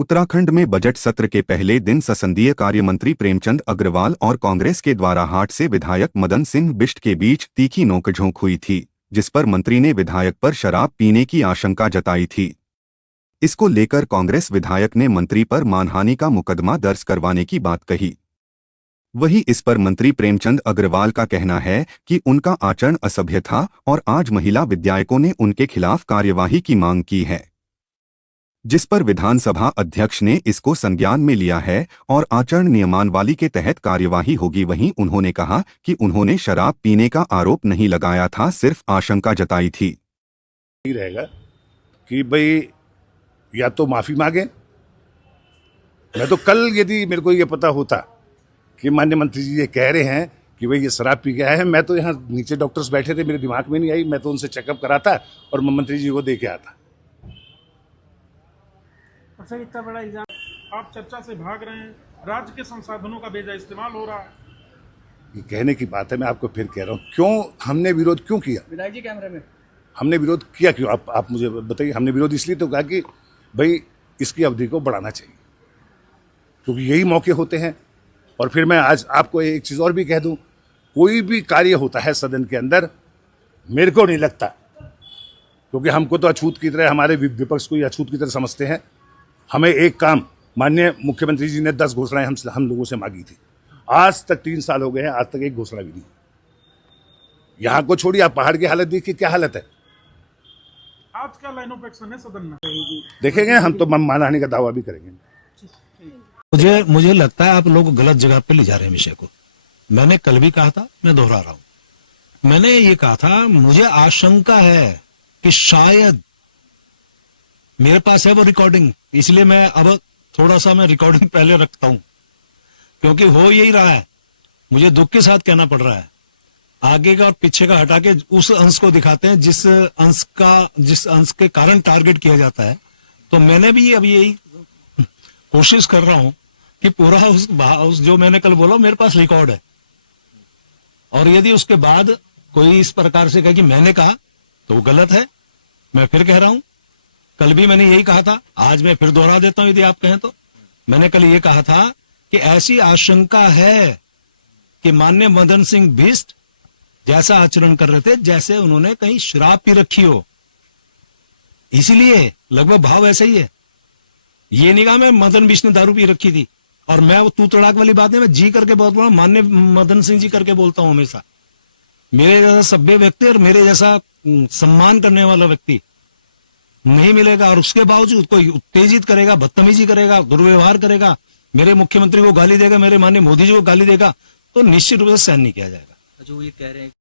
उत्तराखंड में बजट सत्र के पहले दिन संसदीय कार्य मंत्री प्रेमचंद अग्रवाल और कांग्रेस के द्वाराहाट से विधायक मदन सिंह बिष्ट के बीच तीखी नोकझोंक हुई थी, जिस पर मंत्री ने विधायक पर शराब पीने की आशंका जताई थी। इसको लेकर कांग्रेस विधायक ने मंत्री पर मानहानि का मुकदमा दर्ज करवाने की बात कही। वहीं इस पर मंत्री प्रेमचंद अग्रवाल का कहना है कि उनका आचरण असभ्य था और आज महिला विधायकों ने उनके खिलाफ कार्यवाही की मांग की है, जिस पर विधानसभा अध्यक्ष ने इसको संज्ञान में लिया है और आचरण नियमावली के तहत कार्यवाही होगी। वहीं उन्होंने कहा कि उन्होंने शराब पीने का आरोप नहीं लगाया था, सिर्फ आशंका जताई थी। रहेगा कि भाई या तो माफी मांगे। मैं तो कल यदि मेरे को ये पता होता कि माननीय मंत्री जी ये कह रहे हैं कि भाई ये शराब पी गया है, मैं तो यहाँ नीचे डॉक्टर्स बैठे थे, मेरे दिमाग में नहीं आई, मैं तो उनसे चेकअप कराता और मंत्री जी को दे के आता। सर इतना बड़ा इल्जाम आप चर्चा से भाग रहे हैं, राज्य के संसाधनों का बेजा इस्तेमाल हो रहा है। ये कहने की बात है, मैं आपको फिर कह रहा हूँ, क्यों हमने विरोध क्यों किया? विधायक जी कैमरे में हमने विरोध किया क्यों? आप मुझे बताइए। हमने विरोध इसलिए तो कहा कि भाई इसकी अवधि को बढ़ाना चाहिए, क्योंकि यही मौके होते हैं। और फिर मैं आज आपको एक चीज़ और भी कह दूं, कोई भी कार्य होता है सदन के अंदर, मेरे को नहीं लगता, क्योंकि हमको तो अछूत की तरह, हमारे विपक्ष को अछूत की तरह समझते हैं। हमें एक काम, माननीय मुख्यमंत्री जी ने 10 घोषणाएं हम लोगों से मांगी थी, आज तक 3 साल हो गए हैं, आज तक एक घोषणा भी नहीं। यहाँ को छोड़िए, आप पहाड़ की हालत देखिए, क्या हालत है। आज क्या लाइन ऑफ एक्शन है सदन में देखेंगे, हम तो मानहानि का दावा भी करेंगे। मुझे लगता है आप लोग गलत जगह पे ले जा रहे हैं विषय को। मैंने कल भी कहा था, मैं दोहरा रहा हूं। मैंने ये कहा था, मुझे आशंका है कि शायद मेरे पास है वो रिकॉर्डिंग, इसलिए मैं अब थोड़ा सा मैं रिकॉर्डिंग पहले रखता हूं, क्योंकि हो यही रहा है। मुझे दुख के साथ कहना पड़ रहा है, आगे का और पीछे का हटा के उस अंश को दिखाते हैं जिस अंश के कारण टारगेट किया जाता है। तो मैंने भी अब यही कोशिश कर रहा हूं कि पूरा उस जो मैंने कल बोला मेरे पास रिकॉर्ड है, और यदि उसके बाद कोई इस प्रकार से कहे कि मैंने कहा तो वो गलत है। मैं फिर कह रहा हूं, कल भी मैंने यही कहा था, आज मैं फिर दोहरा देता हूं यदि आप कहें तो। मैंने कल ये कहा था कि ऐसी आशंका है कि माननीय मदन सिंह बिष्ट जैसा आचरण कर रहे थे जैसे उन्होंने कहीं शराब पी रखी हो, इसीलिए लगभग भाव ऐसा ही है। ये नहीं कहा मैं मदन बिष्ट ने दारू पी रखी थी, और मैं वो तू तड़ाक वाली बात है, मैं जी करके बहुत बड़ा माननीय मदन सिंह जी करके बोलता हूं हमेशा। मेरे जैसा सभ्य व्यक्ति और मेरे जैसा सम्मान करने वाला व्यक्ति नहीं मिलेगा, और उसके बावजूद कोई उत्तेजित करेगा, बदतमीजी करेगा, दुर्व्यवहार करेगा, मेरे मुख्यमंत्री को गाली देगा, मेरे माननीय मोदी जी को गाली देगा, तो निश्चित रूप से सहन नहीं किया जाएगा। जो ये कह रहे हैं